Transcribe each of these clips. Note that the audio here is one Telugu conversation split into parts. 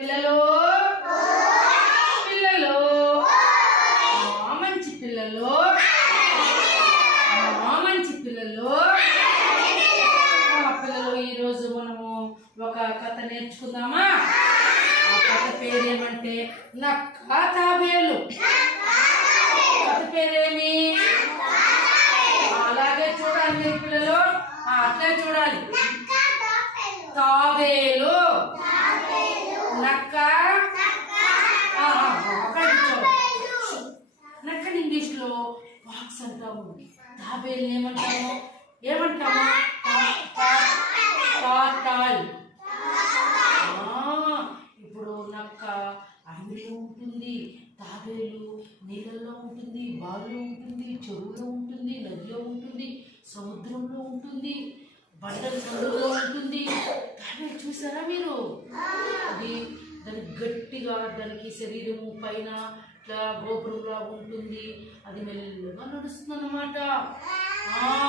పిల్లలు? పిల్లలు? మా మంచి పిల్లలు? మంచి పిల్లలు? పిల్లలు ఈరోజు మనము ఒక కథ నేర్చుకుందామా? ఆ కథ పేరేమంటే నక్క తాబేలు కథ పేరేమి అలాగే చూడాలి మీరు పిల్లలు ఆ, అట్లే చూడాలి తాబేలు నక్క ఆ, ఆ, అక్కడ కూర్చో. నక్కని ఇంగ్లీష్లో అంటాము తాబేలు ఏమంటాము? ఏమంటాము? టాటాల్ ఇప్పుడు నక్క అడవిలో ఉంటుంది తాబేలు నీళ్ళల్లో ఉంటుంది బావిలో ఉంటుంది చెరువులో ఉంటుంది నదిలో ఉంటుంది సముద్రంలో ఉంటుంది బండల సందులో ఉంటుంది. తాబేలు చూసారా మీరు? అది దానికి గట్టిగా దానికి శరీరము పైన ఇట్లా గోపురంలా ఉంటుంది. అది మెల్లగా నడుస్తుంది అనమాట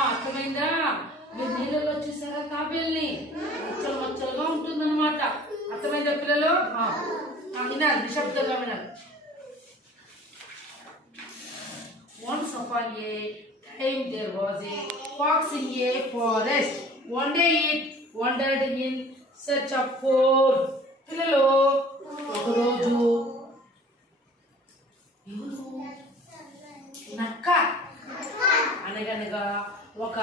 అర్థమైందా? మీరు నీళ్ళలో చూసారా తాబేల్ని? మచ్చలు మచ్చలుగా ఉంటుంది అనమాట అర్థమైందా పిల్లలు? ఆ, ఆ, వినాలి నిశ్శబ్దంగా వినాలి. Once upon a time there was a fox in a forest. One day it wandered in search of food. పిల్లలు ఒకరోజు నక్క. అనగనగా ఒక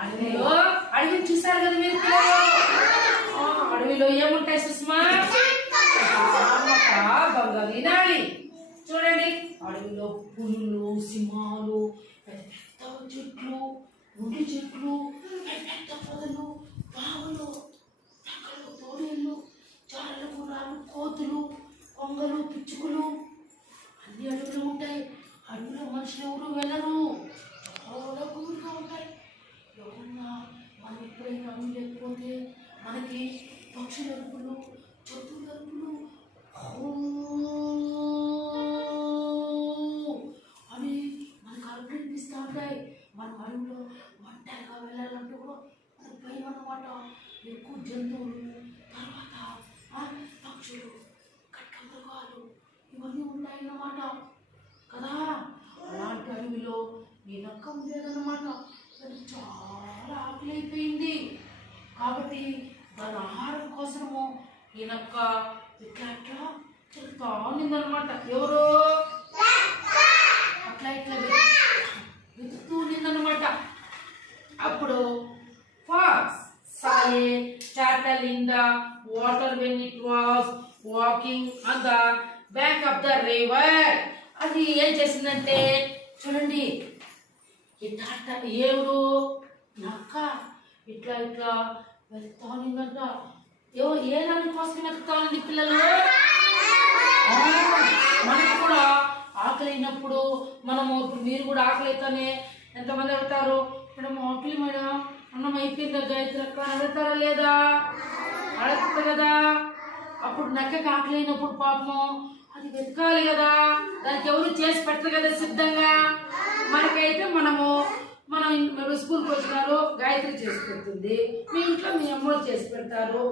అడవిలో అడవిని చూసారు కదా మీరు అడవిలో ఏముంటాయి సుష్మా? బంగ వినాలి. చూడండి అడవిలో పులులు సింహాలు పెద్ద చెట్లు ఉండి చెట్లు పెద్ద పొదలు పావులు నక్కలు తోడేళ్ళు చారలు గుర్రాలు కోతులు కొంగలు పిచ్చుకలు. అన్ని అడవిలో ఉంటాయి. అడవిలో మనుషులు ఎవరు వెళ్ళరు చాలా గురుగా ఉంటాయి ఎవరన్నా మనం ఎప్పుడైనా అడవి లేకపోతే మనకి పక్షుల అరుపులు జంతువుల అరుపులు అని మనకు అరుపులు వినిపిస్తూ ఉంటాయి మన అడవిలో ఒంటరిగా వెళ్ళాలంటే కూడా మనకు భయం అన్నమాట ఎక్కువ జంతువులు తర్వాత ఆ, పక్షులు కట్ట మృగాలు ఇవన్నీ ఉంటాయన్నమాట కదా అలాంటి అడవిలో ఈ నక్క ఉండేదన్నమాట దానికి చాలా ఆకలి అయిపోయింది కాబట్టి దాని ఆహారం కోసము ఈ నక్క ఇట్లా ఇట్లా చెప్తా ఉన్నదన్నమాట ఎవరు అట్లా ఇట్లా వెతుకుతూ ఉన్నదన్నమాట అప్పుడు fox saw a turtle in the water when it was walking on the bank of the river. అది ఏం చేసిందంటే చూడండి ఈ తాట ఏడు నక్క ఇట్లా ఇట్లా వెళ్తా ఉన్నదంట ఏ దాని కోసం పిల్లలు? మనకు కూడా ఆకలి అయినప్పుడు మనము మీరు కూడా ఆకలి అయితేనే ఎంతమంది అడుగుతారు మేడం ఆకలి మేడం. అన్నం అయిపోయిందా గాయత్రి అక్క. అడుగుతారా లేదా? అడుగుతారు కదా. అప్పుడు నక్కకి ఆకలి అయినప్పుడు పాపం అది వెతకాలి కదా. దానికి ఎవరు చేసి పెట్టరు కదా సిద్ధంగా. మనకైతే మనము మనం స్కూల్కి వచ్చినారు గాయత్రి చేసి పెడుతుంది. మీ ఇంట్లో మీ అమ్మలు చేసి పెడతారు.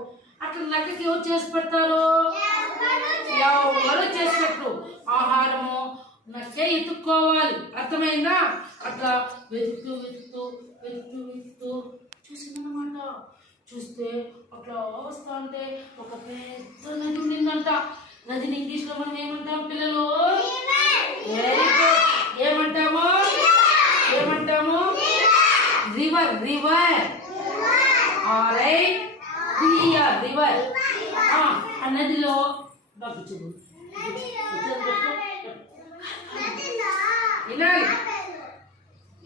అట్లా నక్కకి ఎవరు చేసి పెడతారు? ఎవరు చేసి పెట్టరు? ఆహారము. నక్కే ఎత్తుక్కోవాలి. అర్థమైందా? అట్లా వెతుకుతూ వెతుకుతూ వెతుకుతూ వెతుకుతూ చూసిందన్నమాట. చూస్తే అట్లా వస్తా ఉంటే ఒక పెద్ద నది ఉండిందంట. నదిని ఇంగ్లీష్లో మనం ఏమంటాం పిల్లలు? River. River alright river river ఆ నదిలో బాబు వినాలి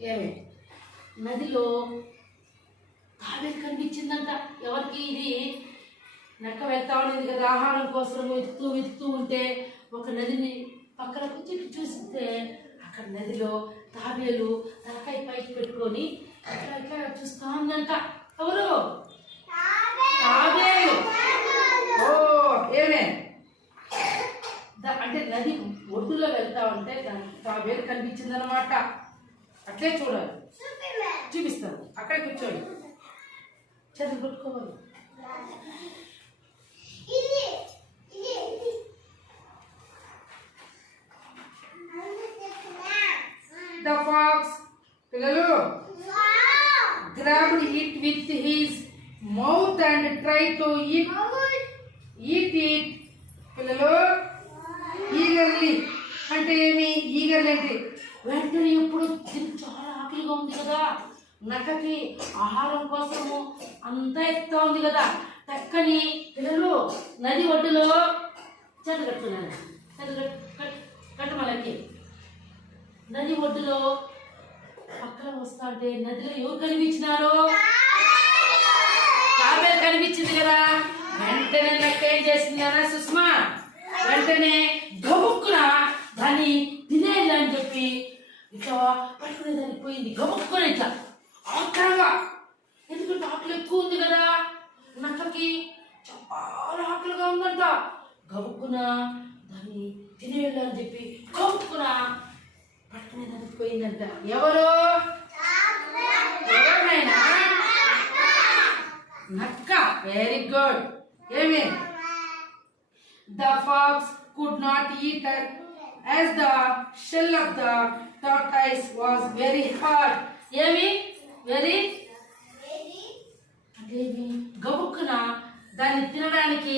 ఏమి? నదిలో తాబేలు కనిపించిందంట. ఎవరికి ఇది? నక్క వెళ్తా ఉండేది కదా ఆహారం కోసం వెతుకుతూ వెతుకుతూ ఉంటే ఒక నదిని పక్కన కూర్చొని చూస్తే అక్కడ నదిలో తాబేలు తలకాయ పైకి పెట్టుకొని ఇట్లా ఇట్లా చూస్తా ఉందంట ఓ ఏమే? అంటే నది ఒడ్డులో వెళ్తా ఉంటే దానికి తాబేలు కనిపించింది అనమాట అట్లే చూడాలి. చూపిస్తాను. అక్కడ కూర్చోండి. చదువు కొట్టుకోవాలి ద ఫాక్స్. పిల్లలు grabbed it with his mouth and tried to eat, eat it. పిల్లలు. ఈగర్లీ అంటే ఏమి? ఈగర్లీ అంటే వెంటనే ఎప్పుడు చాలా ఆకలిగా ఉంది కదా. నక్కకి ఆహారం కోసము అంతా ఎత్తా ఉంది కదా. చక్కని పిల్లలు నది ఒడ్డులో చేత కట్టుకున్నాను చేత కట్ కట్టమలకి నది ఒడ్డులో పక్కన వస్తా అంటే నదిలో ఎవరు కనిపించినారు? తాబేలు కనిపించింది కదా. వెంటనే నక్క ఏం చేసిందనా సుష్మా? వెంటనే గబుక్కున దాన్ని తినేయాలని చెప్పి ఇట్లా పట్టుకునే దానికి పోయింది. గబుక్కున ఇట్లా. ఆకరంగా ఎందుకంటే ఆకలి ఎక్కువ ఉంది కదా. నక్కకి చాలా ఆకలిగా ఉందంట. గబుక్కున దాన్ని తినేయాలని చెప్పి గబుక్కున పట్టుకునే దానికి పోయిందంట ఎవరు? ఎవరినైనా? నక్క. వెరీ గుడ్ ఏమి? The fox could not eat as the shell of the tortoise was very hard. ఏమి? వెరీ అంటే గబుక్కున దాన్ని తినడానికి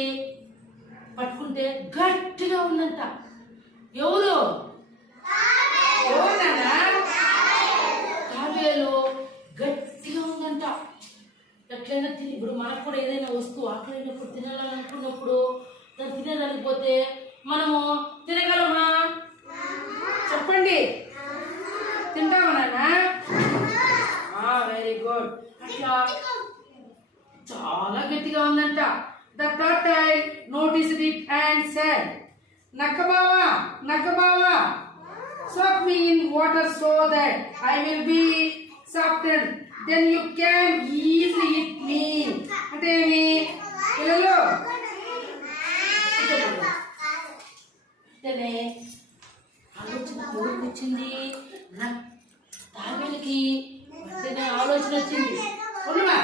పట్టుకుంటే గట్టిగా ఉందంట. ఎవరు? అవునా తాబేలు గట్టిగా ఉందంట. ఎట్లయినా తిని ఇప్పుడు మనకు కూడా ఏదైనా వస్తువు ఆకలినప్పుడు తినాలని అనుకున్నప్పుడు దాన్ని తినేదానికిపోతే మనము తినగలమా? చెప్పండి. తింటామా నాన్న? వెరీ గుడ్ అట్లా చాలా గట్టిగా ఉందంట. The turtle notice it and said నక్కబావా నక్కబావా soak me in water so that I will be softened. Then you can easily eat me. అంటే ఏమి పిల్లలు? అంటేనే ఆలోచన ఎవరికి వచ్చింది నా తాబేలుకి వెంటనే ఆలోచన వచ్చింది. ఉండమా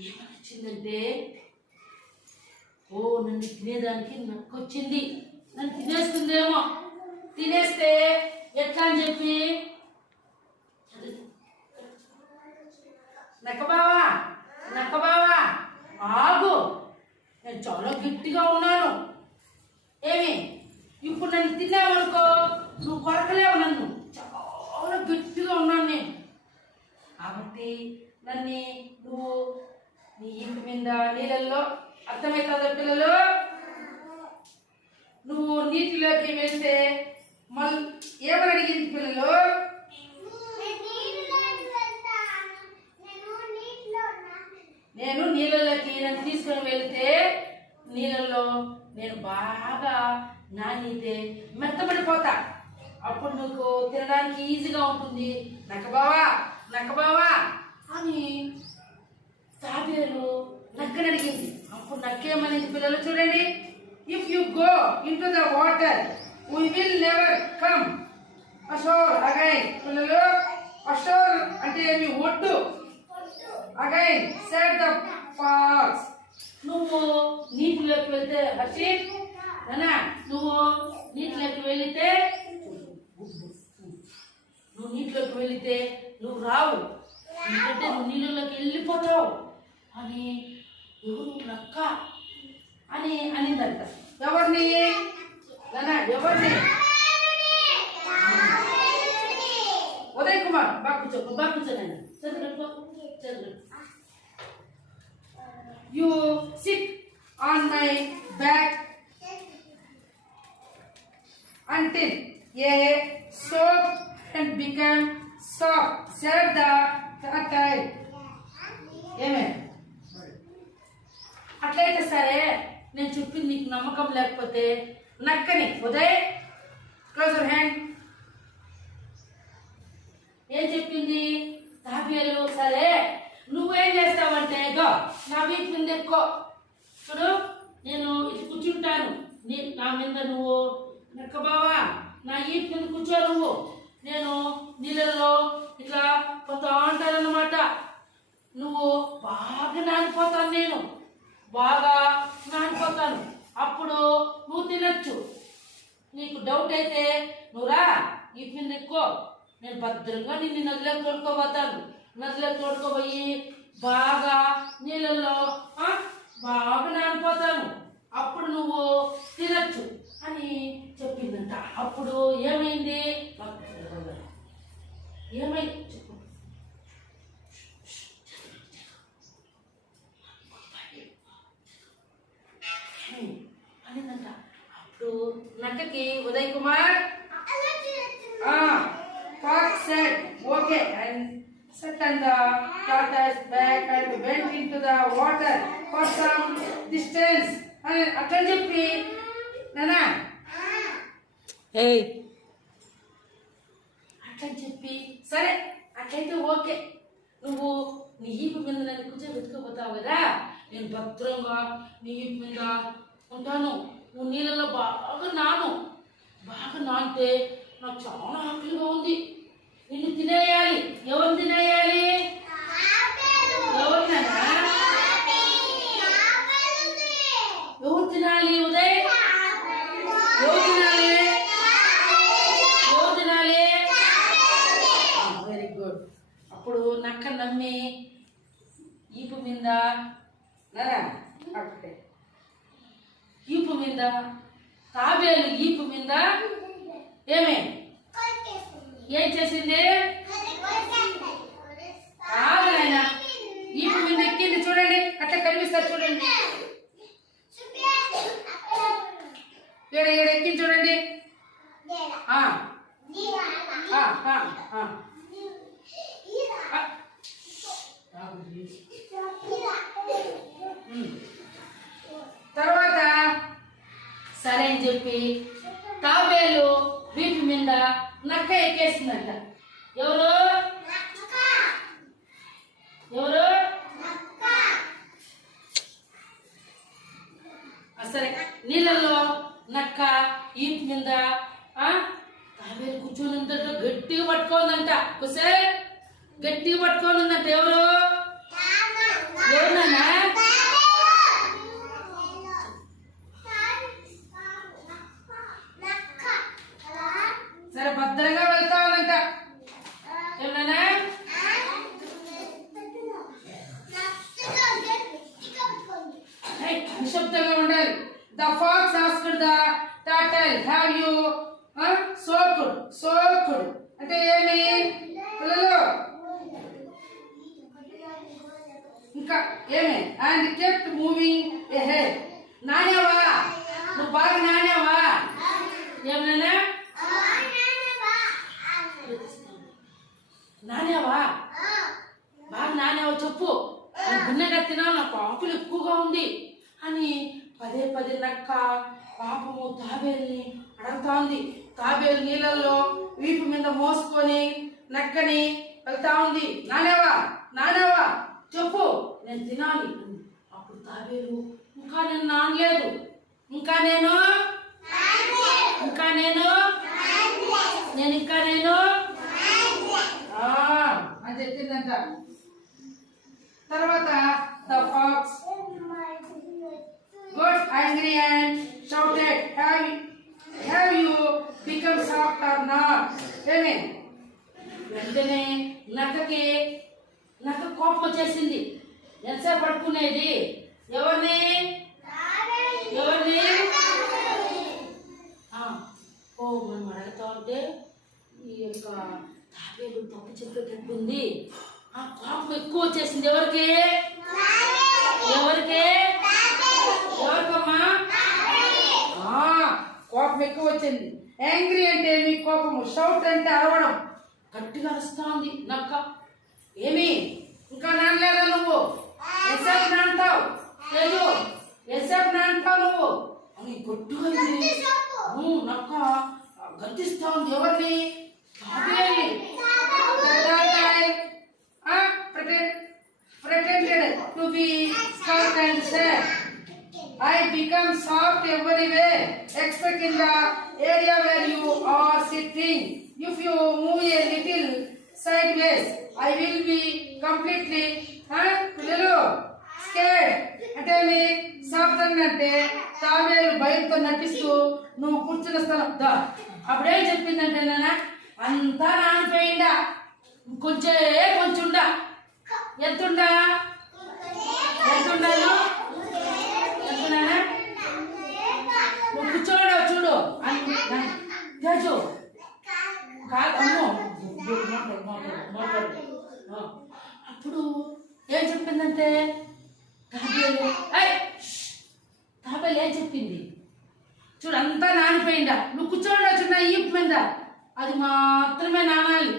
ఏమని వచ్చిందంటే ఓ నన్ను తినేదానికి నక్కొచ్చింది. నన్ను తినేస్తుందేమో. తినేస్తే ఎట్లా అని చెప్పి. నక్కబావా నక్కబావా ఆగు. నేను చాలా గట్టిగా ఉన్నాను. ఏమి? ఇప్పుడు నన్ను తిన్నావనుకో నువ్వు కొరకలేవు నన్ను. చాలా గట్టిగా ఉన్నాను నేను. కాబట్టి నన్ను నువ్వు నీ ఇంటి మీద నీళ్ళల్లో అర్థమవుతుందా పిల్లలు? నువ్వు నీటిలోకి వెళ్తే మళ్ళీ ఏమని అడిగింది పిల్లలు? నేను నీళ్ళలోకి నన్ను తీసుకుని వెళ్తే నీళ్ళల్లో నేను బాగా నానితే మెత్తబడిపోతా. అప్పుడు నీకు తినడానికి ఈజీగా ఉంటుంది. నక్కబావా నక్కబావా అని తాబేలు నక్కని అడిగింది. అప్పుడు నక్కేమనేది పిల్లలు చూడండి. If you go into the water we will never come ashore again పిల్లలు అషోర్ అంటే మీ ఒడ్డు. అగైన్ సెట్ ద ఫాక్స్ నువ్వు నీటిలోకి వెళ్తే హర్షిత్ నానా నువ్వు నీటిలోకి వెళితే నువ్వు నీటిలోకి వెళితే నువ్వు రావు. ఎందుకంటే నువ్వు నీళ్ళలోకి వెళ్ళిపోతావు. అని ఎవరు నక్క అని అనిందంట ఎవరిని నానా ఎవరిని ఉదయ్ కుమార్ బాగా కూర్చో బాగా కూర్చో నాయన చదువు చదువు you sit on my back until a soap and become soft. Said the turtle. ఏమే అట్లయితే సరే నేను చెప్పింది నీకు నమ్మకం లేకపోతే నక్కని. ఉదయ్ క్లోజ్ హ్యాండ్ ఏం చెప్పింది? తాబేలు సరే నువ్వేం చేస్తావంటే గో నా వీటి మీద ఎక్కువ. చూడు నేను ఇది కూర్చుంటాను. నీ నా మీద నువ్వు నక్క బావా. నా ఈట్ మీద కూర్చో నువ్వు. నేను నీళ్ళల్లో ఇట్లా పోతా ఉంటానన్నమాట నువ్వు బాగా నానిపోతాను నేను. బాగా నానిపోతాను అప్పుడు నువ్వు తినచ్చు. నీకు డౌట్ అయితే నువ్వురా ఈ మీద ఎక్కువ నేను భద్రంగా నిన్ను నదిలోకి తోడుకోబోతాను. నదిలోకి తోడుకోబోయి బాగా నీళ్ళల్లో బాగా నానిపోతాను. అప్పుడు నువ్వు తినచ్చు అని చెప్పిందంట. అప్పుడు ఏమైంది? ఏమైంది చెప్పు అనిందంట అప్పుడు Uday Kumar Fox said, okay, and sat on the tortoise back and went into the water for some distance. అని అట్లా చెప్పి నానా ఏయ్ అట్లా చెప్పి సరే అట్లయితే ఓకే నువ్వు నీ ఈపు మీద నన్ను కూర్చోబెట్టుకోపోతావు కదా నేను భద్రంగా నీ ఈపు మీద ఉంటాను. నువ్వు నీళ్ళలో బాగా నాను. బాగా నానితే నాకు చాలా ఆకలిగా ఉంది. నిన్ను తినేయాలి. ఎవరు తినేయాలి? ఎవరు నాన్నా? ఎవరు తినాలి ఉదయ్? ఎవరు తినాలి? ఎవరు తినాలి? Very good. అప్పుడు నక్క నమ్మి ఈపు మీద నరా? ఈపు మీద తాబేలు ఈపు మీద ఏమే? ఏం చేసింది? కాదు నాయన ఈపు మీద ఎక్కింది చూడండి అట్లా కనిపిస్తారు చూడండి. ఈడ ఈడ ఎక్కింది చూడండి. తర్వాత సరే అని చెప్పి తాబేలు వీపు మీద నక్క ఎక్కేసిందంట. ఎవరు? ఎవరు? సరే. నీళ్ళల్లో నక్క ఈపు మీద తాబేలు కూర్చొని గట్టిగా పట్టుకోనంట కుసే గట్టిగా పట్టుకోనుందంట. ఎవరు నాన్న సరే భద్రంగా వెళ్తా ఉందంట ఏమన్నా నిశ్శబ్దంగా ఉండాలి the fox asked the turtle have you soaked soaked అంటే ఏమి పిల్లలు ఇంకా ఏమి అండ్ కెప్ట్ మూవింగ్ ఎహెడ్ నానేవా నువ్వు బాగా నానేవా ఏమన్నా నానేవా బాగా నానేవా చెప్పు నేను భిన్నగా తినాలి నాకు ఆకులు ఎక్కువగా ఉంది అని పదే పదే నక్క పాపము తాబేల్ని అడగతాంది. ఉంది తాబేలు నీళ్ళల్లో వీపు మీద మోసుకొని నక్కని వెళ్తా ఉంది. నానేవా? నానేవా? చెప్పు. నేను తినాలి అప్పుడు తాబేలు ఇంకా నేను నానలేదు. ఇంకా నేను? ఇంకా నేను? నేను ఇంకా నేను? అని చెప్పిందంట. తర్వాత the fox got angry and shouted, Have, have you become soft or not? ఏమే వెంటనే నక్కకి నక్క కోపం వచ్చేసింది. ఎంతసేపు పడుకునేది? ఎవరిని? ఎవరిని? ఓ మనం అడుగుతా ఉంటే ఈ యొక్క తాబేలు తప్పు చెప్పేటట్టుంది ఆ కోపం ఎక్కువ వచ్చేసింది ఎవరికి? ఎవరికి? ఎవరికమ్మా కోపం ఎక్కువ వచ్చింది యాంగ్రీ అంటే మీ కోపము. షౌట్ అంటే అరవడం. గట్టిగా అరుస్తా ఉంది నక్క. ఏమి? ఇంకా నానలేదా నువ్వు? ఎంతసేపు నాంటావు లేదు ఎంతసేపు నాంటావు నువ్వు. అని గట్టిగా నక్క గట్టిస్తా ఉంది ఎవరిని తాబేలి. Crocodile, ah, pretend, pretended to be and I become soft everywhere, except in the area where you are sitting. If you move a little sideways, I will be completely, huh, scared. అంటే మీ సాఫ్ట్ అంటే తాబేలు భయంతో నటిస్తూ నువ్వు కూర్చున్న స్థలం దా అప్పుడేం చెప్పిందంటే నాన్న అంతా నానిపోయిందా కొంచెం కొంచెం ఉండా ఎంతుండా ఎంతుండాను ఎంతున్నానా నువ్వు కూర్చోడు చూడు. అని కాదు అమ్మో. అప్పుడు ఏం చెప్పిందంటే తాబేలు. తాబేలు ఏం చెప్పింది? చూడు అంతా నానిపోయిందా? నువ్వు కూర్చోండి వచ్చిన ఈపు మీద. అది మాత్రమే నానాలి.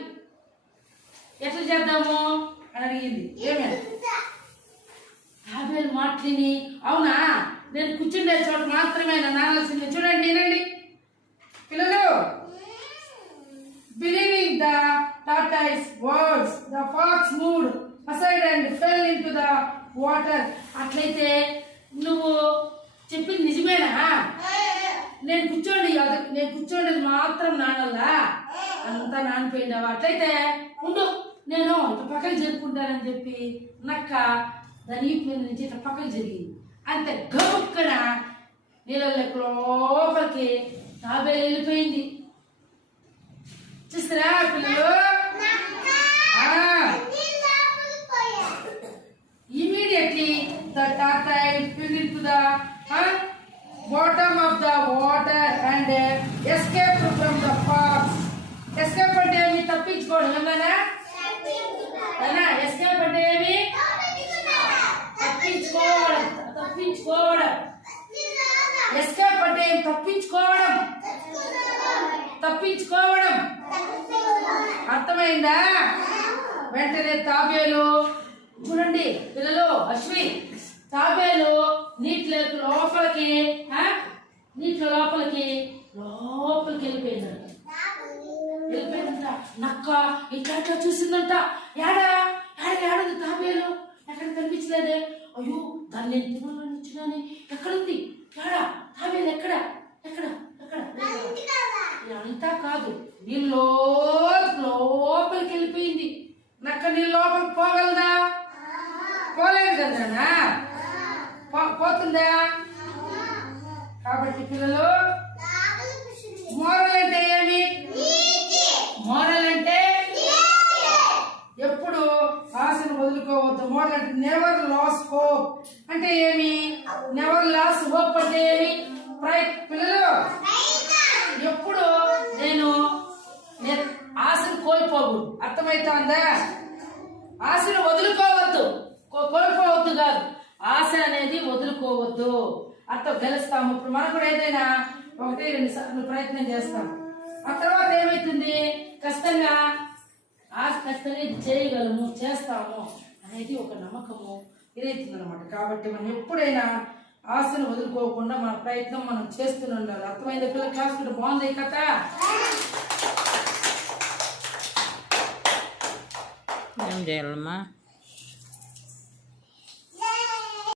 ఎట్లా చేద్దాము? అని అడిగింది. ఏమే? తాబేలు మాటని అవునా? నేను కూర్చుండే చోట మాత్రమే నా నానాల్సింది చూడండి వినండి పిల్లలు Believing the words the fox moved aside and fell into the water అట్లయితే నువ్వు చెప్పింది నిజమేనా? నేను కూర్చోండి నేను కూర్చోండి మాత్రం నానల్లా? అంతా నానిపోయినావా అట్లయితే ఉండు నేను ఇట్లా పక్కన జరుపుకుంటానని చెప్పి నక్క దాని ఈపు మీద నుంచి ఇట్లా పక్కన జరిగింది. అంతే గబుక్కన నీళ్ళ లోపలికి తాబేలు వెళ్ళిపోయింది. చూస్తారా పిల్లలు? Immediately the turtle fell into the uh, bottom of the water and uh, escaped from the fox. Escape అంటే ఏమి? తప్పించుకోవడం అయినా ఎస్కేప్ అంటే ఏమి? తప్పించుకోవడం. తప్పించుకోవడం. ఎస్కేప్ అంటే తప్పించుకోవడం. తప్పించుకోవడం. అర్థమైందా? వెంటనే తాబేలు. చూడండి పిల్లలు అశ్వి తాబేలు నీటిలో లోపలికి నీటిలో లోపలికి లోపలికి వెళ్ళిపోయిందంట వెళ్ళిపోయిందంట. నక్క ఇట్లా ఇట్లా చూసిందంట. ఏడా ఏడ ఏడది తాబేలు? ఎక్కడ కనిపించలేదే? అయ్యో దాన్ని నేను వచ్చినాని ఎక్కడుంది? ఏడా తాబేలు ఎక్కడ? ఎక్కడ? ఎక్కడ? అంతా కాదు. నీళ్ళు లోపలికి వెళ్ళిపోయింది. నక్క నీ లోపలికి పోగలదా? పోలేదు కదా పోతుందా? కాబట్టి పిల్లలు మోరల్ అంటే ఏమి మోరల్ అంటే ఎప్పుడు ఆశను మోడల్ అంటే నెవర్ లాస్ హోప్ అంటే ఏమి? నెవర్ లాస్ హోప్ అంటే ఏమి? పిల్లలు ఎప్పుడు నేను ఆశను కోల్పోకూడదు. అర్థమైతోందా? ఆశను వదులుకోవద్దు. కోల్పోవద్దు కాదు. ఆశ అనేది వదులుకోవద్దు. అర్థం గెలుస్తాము ఇప్పుడు మనం కూడా ఏదైనా ఒకటి రెండు సార్లు ప్రయత్నం చేస్తాం. ఆ తర్వాత ఏమైతుంది? కష్టంగా ఆశ కష్టంగా చేయగలము చేస్తాము. అనేది ఒక నమ్మకము ఇదైతుంది అనమాట కాబట్టి మనం ఎప్పుడైనా ఆశను వదులుకోకుండా మన ప్రయత్నం మనం చేస్తూనే ఉండాలి అర్థమైంది పిల్లల క్లాస్ కూడా బాగుంది కదా? కథ ఏం చేయాలమ్మా?